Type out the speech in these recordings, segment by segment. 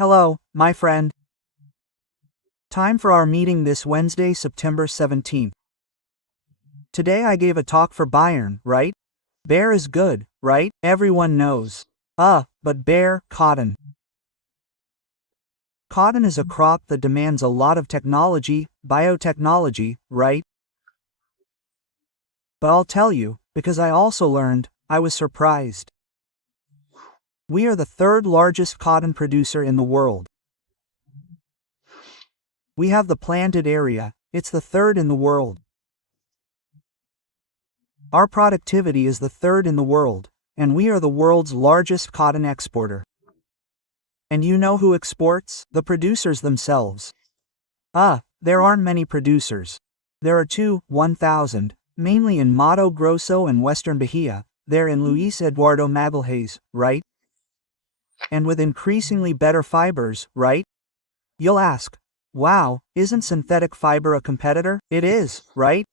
Hello, my friend. Time for our meeting this Wednesday, September 17th. Today I gave a talk for Bayern, right? Bear is good, right? Everyone knows. But bear, cotton. Cotton is a crop that demands a lot of technology, biotechnology, right? But I'll tell you, because I also learned, I was surprised. We are the third largest cotton producer in the world. We have the planted area, it's the third in the world. Our productivity is the third in the world, and we are the world's largest cotton exporter. And you know who exports? The producers themselves. There aren't many producers. There are 1,000, mainly in Mato Grosso and Western Bahia, there in Luis Eduardo Magalhães, right? And with increasingly better fibers, right? You'll ask, wow, isn't synthetic fiber a competitor? It is, right?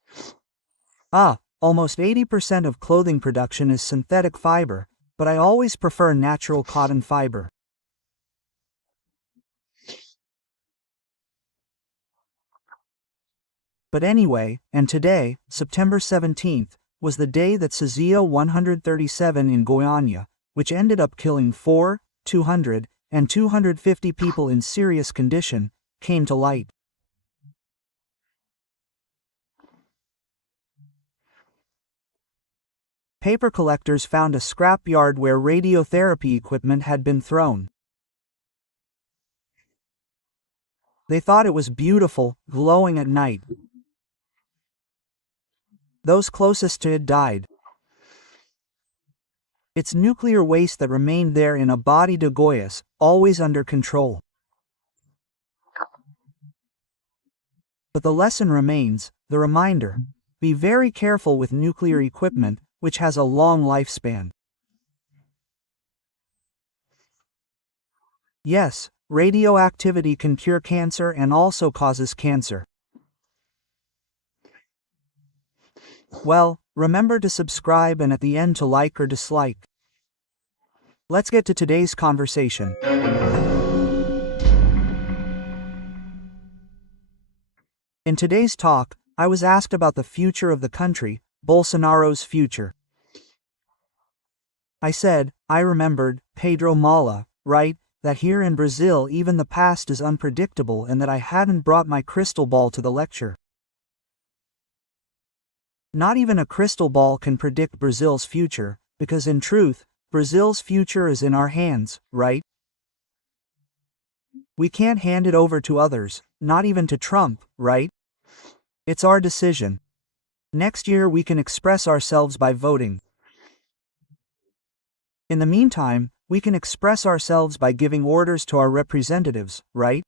Almost 80% of clothing production is synthetic fiber, but I always prefer natural cotton fiber. But anyway, and today, September 17th, was the day that Sazio 137 in Goiânia, which ended up killing 200, and 250 people in serious condition, came to light. Paper collectors found a scrap yard where radiotherapy equipment had been thrown. They thought it was beautiful, glowing at night. Those closest to it died. It's nuclear waste that remained there in a body de Goiás, always under control. But the lesson remains, the reminder: be very careful with nuclear equipment, which has a long lifespan. Yes, radioactivity can cure cancer and also causes cancer. Well, remember to subscribe and at the end to like or dislike. Let's get to today's conversation. In today's talk, I was asked about the future of the country, Bolsonaro's future. I said, I remembered, Pedro Mala, right, that here in Brazil even the past is unpredictable and that I hadn't brought my crystal ball to the lecture. Not even a crystal ball can predict Brazil's future, because in truth, Brazil's future is in our hands, right? We can't hand it over to others, not even to Trump, right? It's our decision. Next year we can express ourselves by voting. In the meantime, we can express ourselves by giving orders to our representatives, right?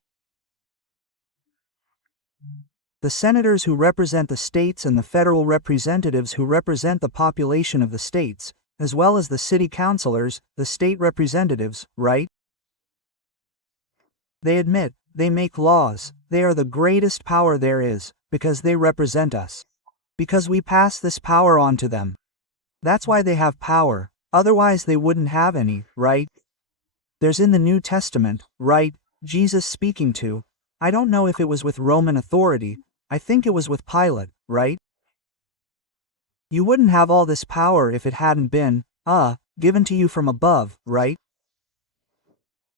The senators who represent the states and the federal representatives who represent the population of the states, as well as the city councilors, the state representatives, right? They admit, they make laws, they are the greatest power there is, because they represent us. Because we pass this power on to them. That's why they have power, otherwise they wouldn't have any, right? There's in the New Testament, right, Jesus speaking to, I don't know if it was with Roman authority, I think it was with Pilate, right? You wouldn't have all this power if it hadn't been, given to you from above, right?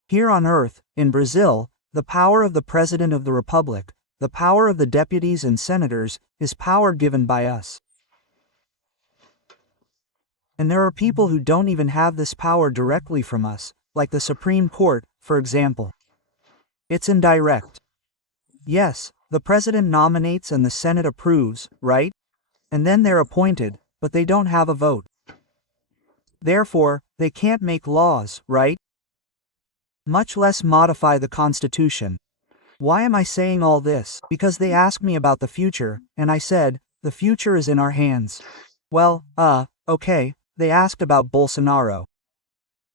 Here on earth, in Brazil, the power of the President of the Republic, the power of the deputies and senators, is power given by us. And there are people who don't even have this power directly from us, like the Supreme Court, for example. It's indirect. Yes, the President nominates and the Senate approves, right? And then they're appointed, but they don't have a vote. Therefore, they can't make laws, right? Much less modify the Constitution. Why am I saying all this? Because they asked me about the future, and I said, the future is in our hands. Well, okay, they asked about Bolsonaro.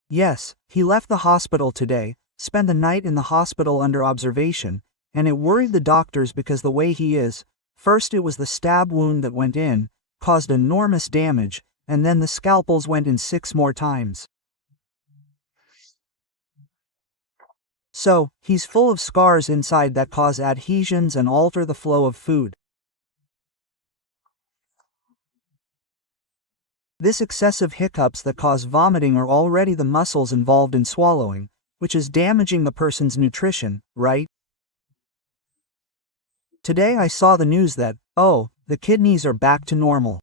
Yes, he left the hospital today, spent the night in the hospital under observation, and it worried the doctors because the way he is, first it was the stab wound that went in, caused enormous damage, and then the scalpels went in 6 more times. So, he's full of scars inside that cause adhesions and alter the flow of food. This excessive hiccups that cause vomiting are already the muscles involved in swallowing, which is damaging the person's nutrition, right? Today I saw the news that, oh, the kidneys are back to normal.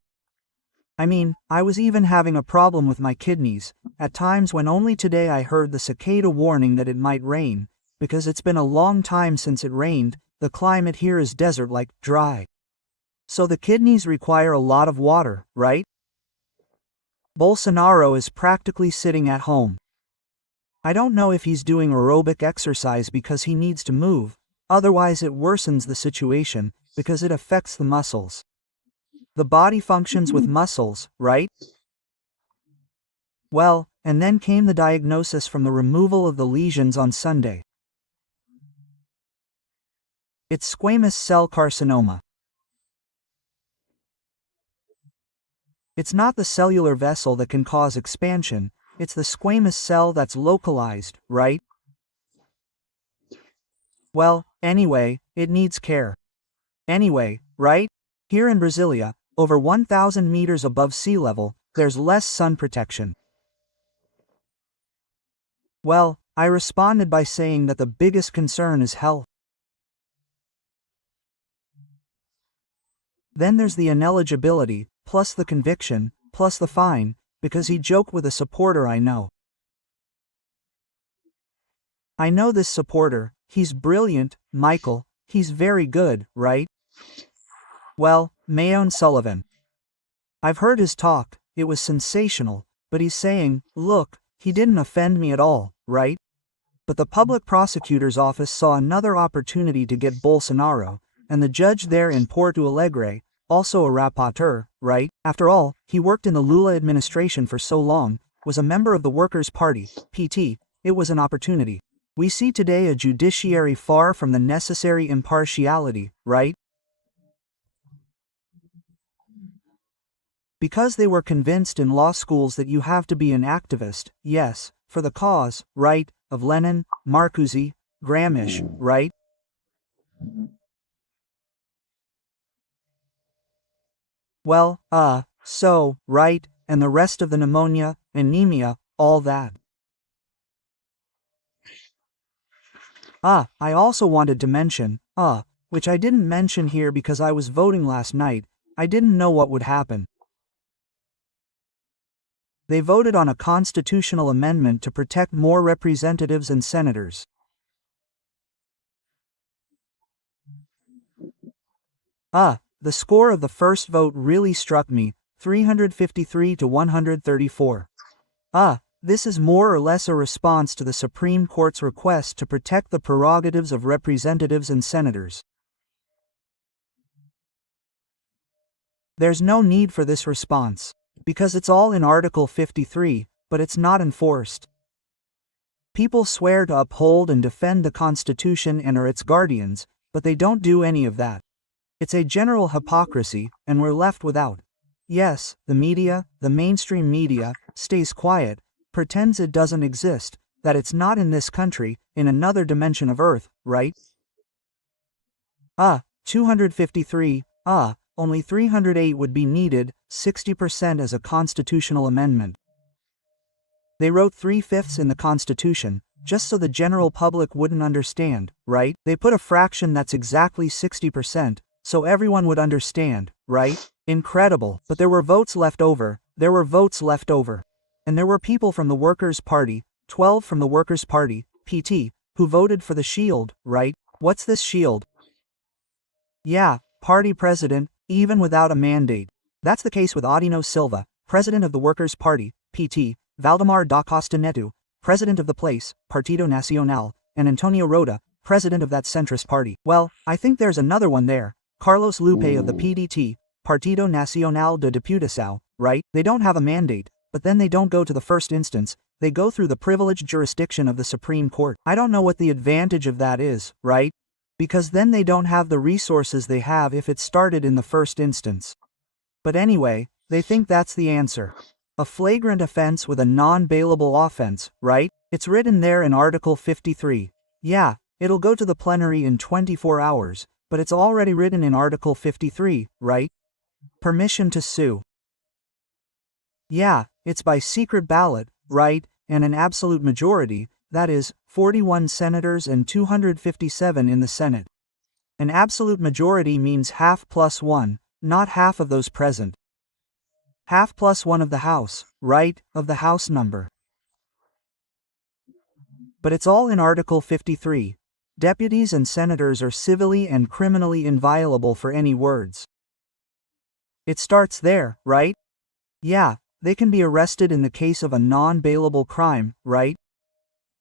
I mean, I was even having a problem with my kidneys, at times when only today I heard the cicada warning that it might rain, because it's been a long time since it rained, the climate here is desert-like, dry. So the kidneys require a lot of water, right? Bolsonaro is practically sitting at home. I don't know if he's doing aerobic exercise because he needs to move, otherwise it worsens the situation, because it affects the muscles. The body functions with muscles, right? Well, and then came the diagnosis from the removal of the lesions on Sunday. It's squamous cell carcinoma. It's not the cellular vessel that can cause expansion, it's the squamous cell that's localized, right? Well, anyway, it needs care. Anyway, right? Here in Brasilia, over 1,000 meters above sea level, there's less sun protection. Well, I responded by saying that the biggest concern is health. Then there's the ineligibility, plus the conviction, plus the fine, because he joked with a supporter I know. I know this supporter, he's brilliant, Michael, he's very good, right? Well, Mayon Sullivan. I've heard his talk, it was sensational, but he's saying, look, he didn't offend me at all, right? But the public prosecutor's office saw another opportunity to get Bolsonaro, and the judge there in Porto Alegre, also a rapporteur, right? After all, he worked in the Lula administration for so long, was a member of the Workers' Party, PT, it was an opportunity. We see today a judiciary far from the necessary impartiality, right? Because they were convinced in law schools that you have to be an activist, yes, for the cause, right, of Lenin, Marcuse, Gramsci, right? Well, so, right, and the rest of the pneumonia, anemia, all that. I also wanted to mention, which I didn't mention here because I was voting last night, I didn't know what would happen. They voted on a constitutional amendment to protect more representatives and senators. The score of the first vote really struck me, 353 to 134. This is more or less a response to the Supreme Court's request to protect the prerogatives of representatives and senators. There's no need for this response, because it's all in Article 53, but it's not enforced. People swear to uphold and defend the Constitution and are its guardians, but they don't do any of that. It's a general hypocrisy, and we're left without. Yes, the media, the mainstream media, stays quiet, pretends it doesn't exist, that it's not in this country, in another dimension of Earth, right? 253, only 308 would be needed, 60% as a constitutional amendment. They wrote 3/5 in the Constitution, just so the general public wouldn't understand, right? They put a fraction that's exactly 60%, so everyone would understand, right? Incredible, but there were votes left over, And there were people from the Workers' Party, 12 from the Workers' Party, PT, who voted for the shield, right? What's this shield? Yeah, party president, even without a mandate. That's the case with Audino Silva, president of the Workers' Party, PT, Valdemar da Costa Neto, president of the place, Partido Nacional, and Antonio Rota, president of that centrist party. Well, I think there's another one there, Carlos Lupe of the PDT, Partido Nacional de Diputação, right? They don't have a mandate, but then they don't go to the first instance, they go through the privileged jurisdiction of the Supreme Court. I don't know what the advantage of that is, right? Because then they don't have the resources they have if it started in the first instance. But anyway, they think that's the answer. A flagrant offense with a non-bailable offense, right? It's written there in Article 53. Yeah, it'll go to the plenary in 24 hours, but it's already written in Article 53, right? Permission to sue. Yeah, it's by secret ballot, right, and an absolute majority, that is, 41 senators and 257 in the Senate. An absolute majority means half plus one, not half of those present. Half plus one of the House, right, of the House number. But it's all in Article 53. Deputies and senators are civilly and criminally inviolable for any words. It starts there, right? Yeah, they can be arrested in the case of a non-bailable crime, right?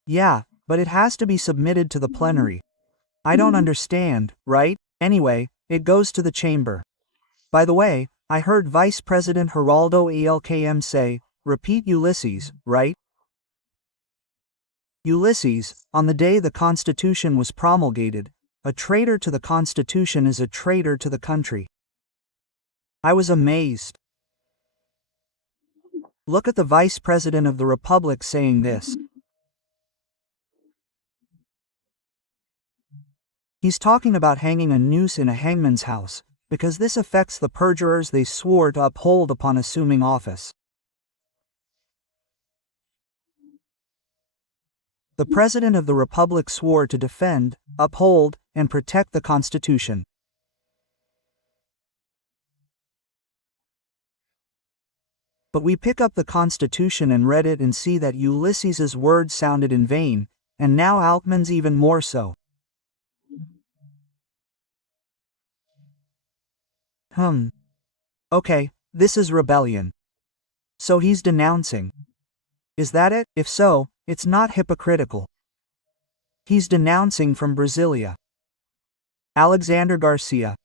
Yeah, but it has to be submitted to the plenary. I don't understand, right? Anyway, it goes to the chamber. By the way, I heard Vice President Geraldo Alckm say, repeat Ulysses, right? Ulysses, on the day the Constitution was promulgated, a traitor to the Constitution is a traitor to the country. I was amazed. Look at the Vice President of the Republic saying this. He's talking about hanging a noose in a hangman's house, because this affects the perjurers they swore to uphold upon assuming office. The President of the Republic swore to defend, uphold, and protect the Constitution. But we pick up the Constitution and read it and see that Ulysses's words sounded in vain, and now Alckman's even more so. Okay, this is rebellion. So he's denouncing. Is that it? If so, it's not hypocritical. He's denouncing from Brasilia. Alexandre Garcia.